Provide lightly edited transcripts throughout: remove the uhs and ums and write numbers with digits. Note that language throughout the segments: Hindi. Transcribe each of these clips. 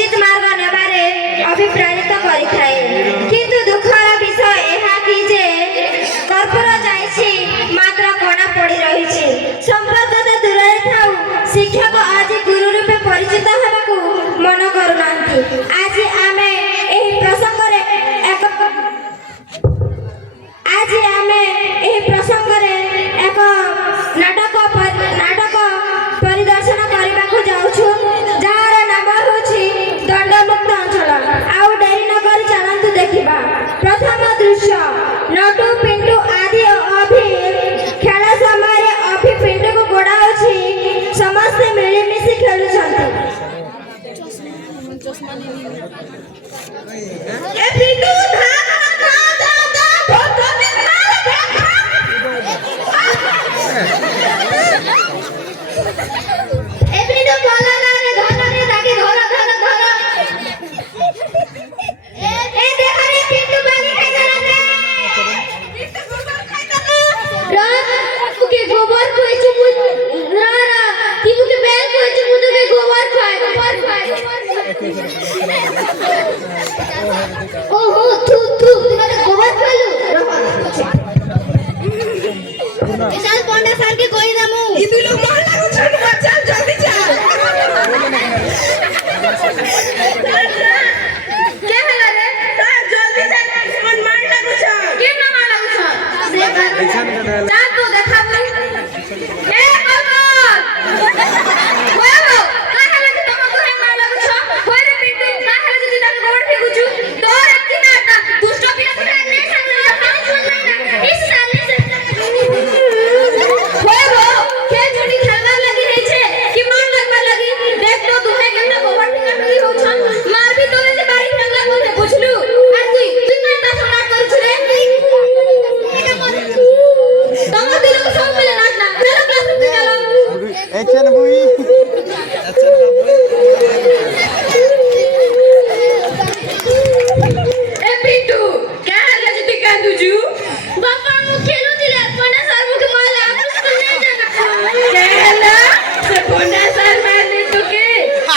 उचित मार्ग नेबारे अभिप्रायित करिथाए किंतु दुखर विषय एहा कि जे कर्पूर जाइछि मात्र कणा पड़ी रहिछि संपर्क तो दूर थाउ शिक्षक आज गुरु रूपे परिचित हेबाकू मन करूनांती आज आमे एही प्रसंग रे एक नाटक परिदर्शन करने को जाऊछु जार नाम होछि दंडमुक्त अंचल आउ डेरी नगर चलंतु देखिबा प्रथम दृश्य नटू पिंटू आदि अभि खेल समय अभि पिंटू को गोड़ाउछि समस्त मिलीमिशि खेलुछंती ए पिंटू ओहो तू तुमने गोबर खालू चल कोंडा सर के कोई दमु ई तू लोग मार लागो छोड़ चल जल्दी चल क्या है रे सर जल्दी चल मन मार लागो छ के ना मार लागो छ जा तू देखाबू ए बाबा ओए का है कि तुमको है मार लागो छ होय रे पिंटू का है जे तक गोड़ फेकुछु तोर अक्ति ना दुष्ट पिला से नहीं सकला हां सुन ना इस साले से होय हो के झूठी खेलवा लगी रही छे कि मार लगवा लगी देख तो तू है केना गोबर टिका लगी हो छ मार भी तोरे से बारी खेलवा बोलते बुझलू आ तू ना ता सुना कर छु रे तम दिल को सब मिले नाचना चलो क्लास में चलो एक्शन बुई ए पिंटू क्या हाल है जी कांदुजू बापा मु खेलु दिले पन्ना सर मु के मार लागल नहीं जाना क्या हला से पन्ना सर मारने तो के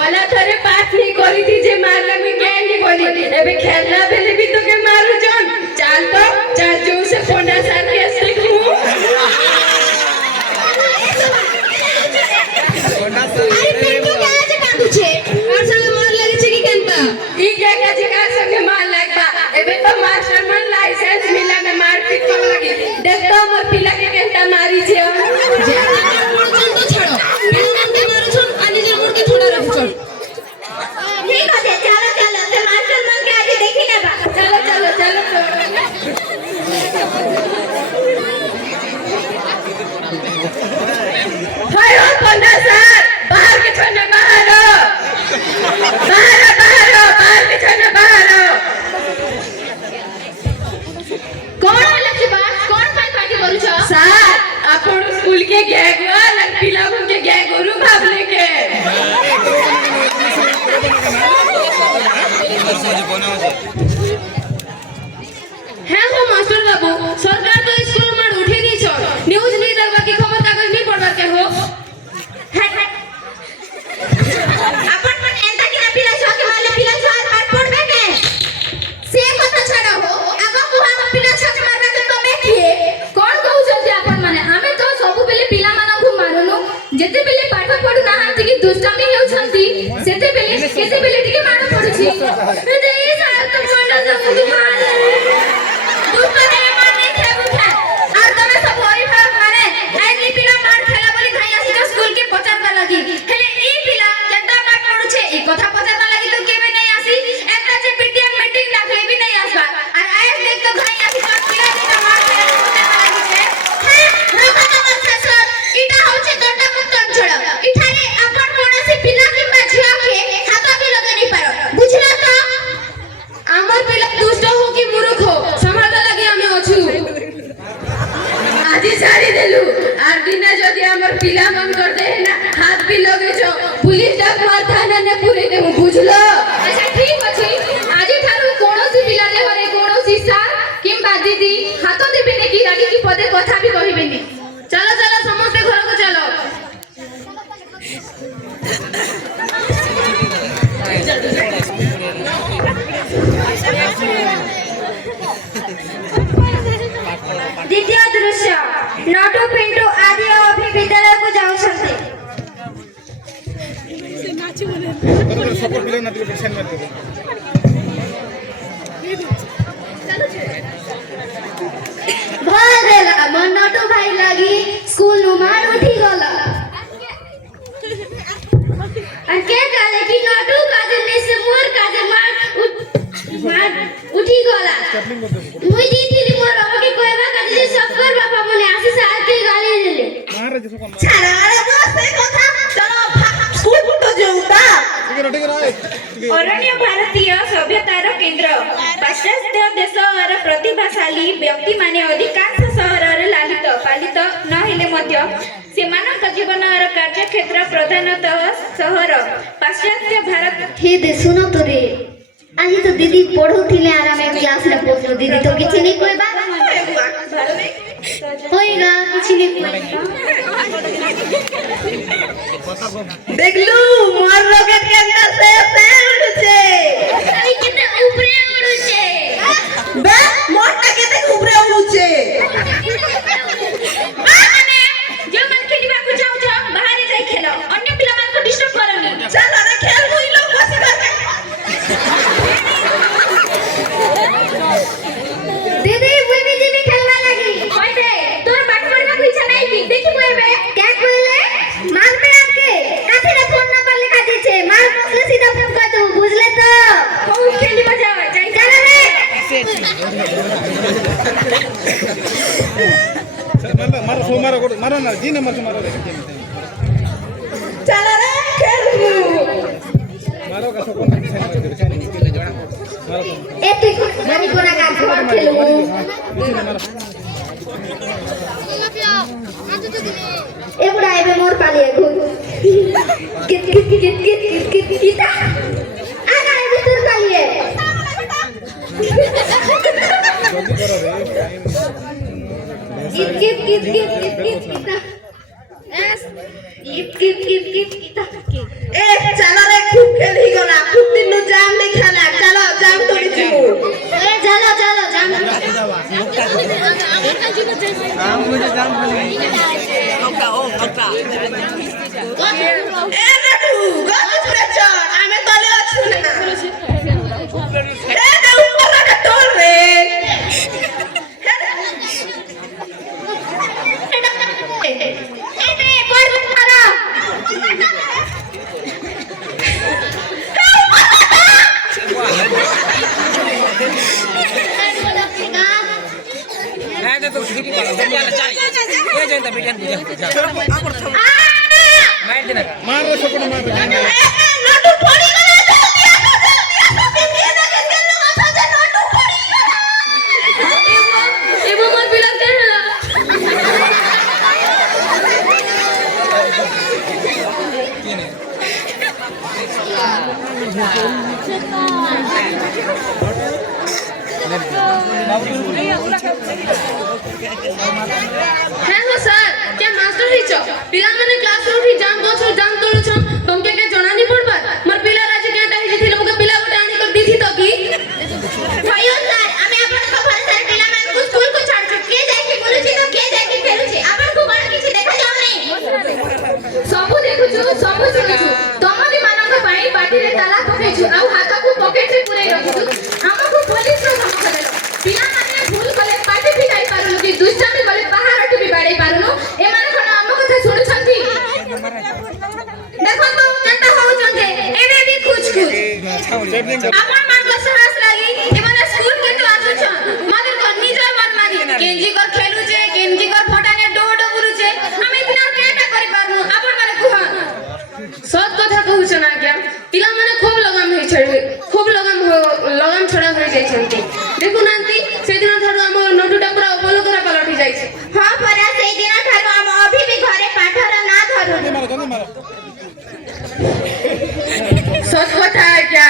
वाला थरे पास नहीं करी थी जे मारला में के नहीं बोली एबे खेलना बेले भी तो के मारू जन चल तो चल जो से पन्ना सर के सीखू अरे पिंटू क्या जे कांदु छे और संगे मार लगे छे कि केनता ई क्या का जे का संगे मार लागबा एबे तो मास्टर मन लाइसेंस मिला में मारपीट कर लगी देख तो मोर पिला के केनता मारी छे जे मोर चल तो छाड़ो पिलमन के मारू छन आनी जे मोर के थोड़ा रख छोड़ ठीक है चलो चलो से मास्टर मन के आगे देखी ना बा चलो चलो चलो हाय हो पंडा सर बाहर के छोड़ने बाहर के छोड़ने बाहर कौन लक्ष्य बात कौन पार्टी करू छ सर आपण स्कूल के गैग लग पिला के गैग गुरु भाबले के है हो मास्टर बाबू सरकार तो स्कूल में उठे नहीं छ न्यूज नहीं देखबा की खबर कागज नहीं पढ़बा के हो अपन मन एंता कि ना पिला छ के माले पिला छ पाठ पढ़बे के से कथा छड़ा हो आगो कुहा में पिला छ के मारबा के तमे किए कोन कहू जति अपन माने हमें तो सब बेले पिला माना को मारनु जेते बेले पाठ पढु ना हाथि की दुष्टामी हेउ छंती सेते बेले केते बेले टिके मार पडुछि ए सार तो मोंडा सब मार दुष्ट ने मार नहीं थे बुझा और तमे सब होई भाग माने आई नी पिला मार खेला बोली खाई आसी जो स्कूल के पचारबा लगी हेले ई पिला केता पाठ पडुछे ई कथा पचारबा लगी तो केबे नहीं आसी एकटा जे पीटीएम मीटिंग डाकले भी नहीं आसबा और आए देख तो खाई आसी तो पिला पिला मार खेला पचारबा लगी छे हे रोका तो मत सर इटा होचे दंडमुक्त अंचल इठारे अपन कोनोसी पिला किबा झिया के हाथ भी लगे नहीं पारो बुझला तो आमर पिला दुष्ट हो कि मूर्ख हो संभालबा लगी हमें अछु आदि सारी देलु आर बिना जदी हमर पिला मन कर दे ना हाथ भी लगे छो पुलिस डाक मार थाना ने पूरे दे नटू पिंटू आदि अभी विद्यालय को जाउछन्ते सपोर्ट मिले ना तो सेंड मार दे भल देला मन नटू भाई लागी स्कूल नु मार उठी गला और के काले की नटू काजे ने से मोर काजे मार उठी गला मुई दी थी मोर बाबा के कहबा काजे सबकर बाबा मने आसी साल के गाली देले मार जसो कम छाड़ा वाला बस से कथा चलो स्कूल तो जाऊता अरण्य भारतीय सभ्यतार केन्द्र पाश्चात्य देशर प्रतिभाशाली व्यक्ति माने अधिकांश सहर लालित पालित नहेले मध्य सेमानक जीवनर कार्यक्षेत्र प्रधानतः सहर पाश्चात्य भारत हे दे सुनो तो रे आज तो दीदी पढ़ौथिले आराम में क्लास में पढ़लो दीदी तो किछि नहीं कहबा होइगा किछि नहीं कहबा देखलू मोर रॉकेट के अंदर से उड़छे अरे कितने ऊपरे उड़छे बे मोरटा केते ऊपरे उड़छे माने जो मन खेलिबा को जाऊ जाऊ बाहर जाई खेलो अन्य पिला मान को डिस्टर्ब करनी चल अरे खेल कोई लोग बस कर दीदी मुई भी जीवी खेलवा लगी ओए दे तोर पाठ पढ़वा को इच्छा नहीं की देखि मोएबे क्या कहले मार पे आपके काथे ना फोन नंबर लिखा दीछे मार से सीधा फोन कर दो बुझले तो ओ खेलिबा जाओ जाई चल रे मारो सो मारो ना जी नंबर से मारो चल रे खेलू मारो का सो कौन सेंड मार दे मारो ए तू मानी कोना का घर खेलू ए बुढ़ा एबे मोर पालिए गो कित किता आना एबे तोर पालिए किता ए चलो रे खूब खेली गला खूब दिन नु जाम नहीं खेला चलो जाम तोड़ी छी ए चलो चलो जाम ए नटू गलत प्रेचर आमे तले अछु ना ए दे ऊपर का तोड़ रे ए दे पड़ मारा तो खिटी वाला चल चल ये जनता बिटियान बुझा मार देना मार रे सो मार नटू पड़ी गला जल्दी आ के खेल लो अच्छा नटू पड़ी गला एबो मोर बिलक देला हेलो सर क्या मास्टर ही छो पिला माने क्लास रे उठी जाम दो छो जाम तोलो छो तुमके के जणा नहीं पड़बा मर पिला राजे के टाइम जे थिले मुके पिला गोटे आनी कर दी थी तो की भयो सर हमें अपन को भरोसा पिला मान को स्कूल को छाड़ छो के जाय के बोलु छी तो के जाय के खेलु छी अपन को बड़ किछि देखा जाऊ नहीं सबु देखु छु सबु देखु छु तमरी मानक भाई बाटी रे ताला पके छु आ हाथ को पॉकेट रे पुरे रखु छु हमको पुलिस रो काम करेलो पिला माने भूल कले पाटी भी जाई पारुनु कि दुष्टामी कले बाहर अटु भी बाड़े पारुनु ए माने कोन हम कथा सुनु छथि देखो तो केता हो चंदे एबे भी कुछ अपन मान को साहस लागी ए माने स्कूल के तो आजु छ मगर को निजर मन मानी केंजी कर खेलु छे केंजी कर फटाने डोडो गुरु छे हम इतना केटा करि पारनु अपन माने कुहा सब कथा कहू छना क्या पिला माने खूब लगाम हे छड़े खूब लगाम छड़ा होई जाई छंती देखु नांती से दिन थारो हम नटुटा पूरा उपलो करा पलटी जाई छै हां परा से दिन ठारो हम अभी भी घरे पाठर ना धरु जल्दी मारो सत कथा है क्या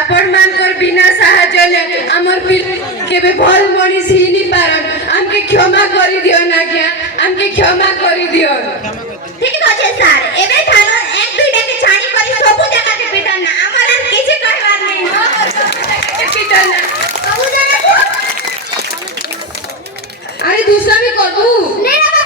अपन मान कर बिना साहाय्य ले हमर पिल केबे भल मनीष ही नहीं पारन हमके क्षमा करी दियो ना क्या हमके क्षमा करी दियो ठीक আছে স্যার এবে থানো এক দুইটা কে ছাড়ি করি সবু জায়গা কে পিটন না আমার আর কিছু কইবার নাই पिटना সবু জায়গা अरे दूसरा भी कर दू নেড়া